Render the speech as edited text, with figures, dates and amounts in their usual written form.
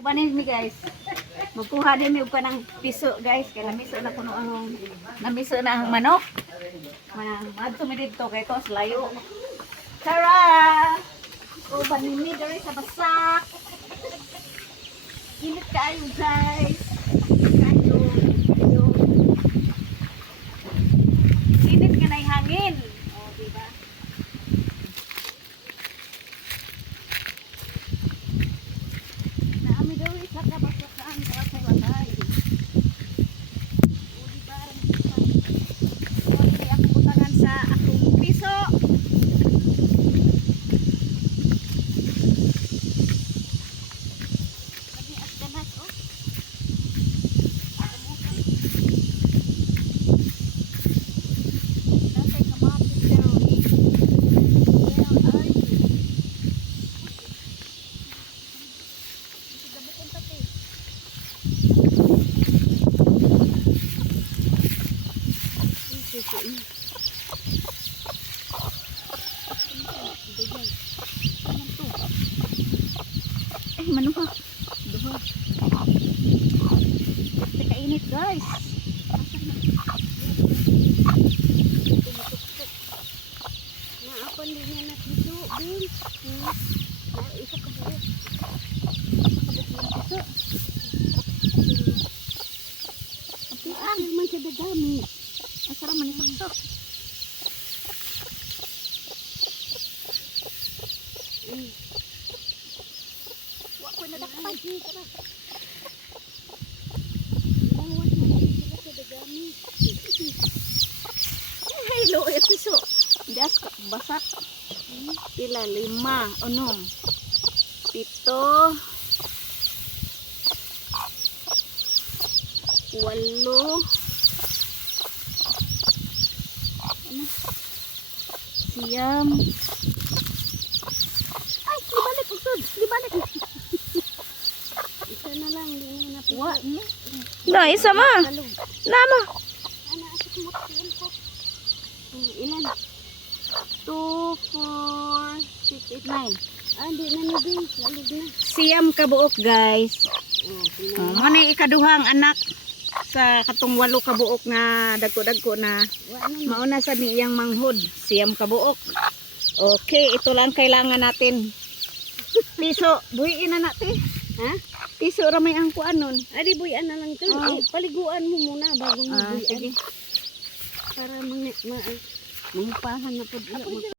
Kumanin mi guys. Magkuha din mi og kanang piso guys. Kaya namiso na kuno ang namiso na ang manok. Madto mi dito kay tos layo. Tara! Kumanin mi diri sa basak. Init kayo guys. Kayo. Init nga na yung hangin. O, diba? Naami daw isa ka basakaan para sa lakay. O, diba? O, hindi ako butangan sa akong piso. Kami at ganas, oh. Nasa'y kamatis pero eh. Where are you? Gabutin pati. Eh, manuha. Duha. Teka, init guys. Naapon din niya na piso, Bin. Isa ka buhok. Apian man siya dadami. Asara man isaksak. Wa ko nadakpan. Tara. Awas man sila sa dadami. Hello, piso. Das basak. Pila 5, 6, 7, 8, siyam. Ay, libalik usod, libalik. Isa na lang, hindi na napiwa. Na, isa ma. Nama. Ana, asik mo ko. Ilan? 2, 4, 6, 8, 9. Ah, di na nibing. Lalog na. Siyam kabuok, guys. Manay ikaduhang anak sa katong 8 kabuok nga dagko-dagko na mauna sa niyang manghod. Siyam kabuok. Okay, ito lang kailangan natin. Piso, buhiin na natin. Ha? Piso ramay ang kuan nun. Adi buhian na lang to. Paliguan mo muna bago mo buhian. Sige. Para mangupahan na po.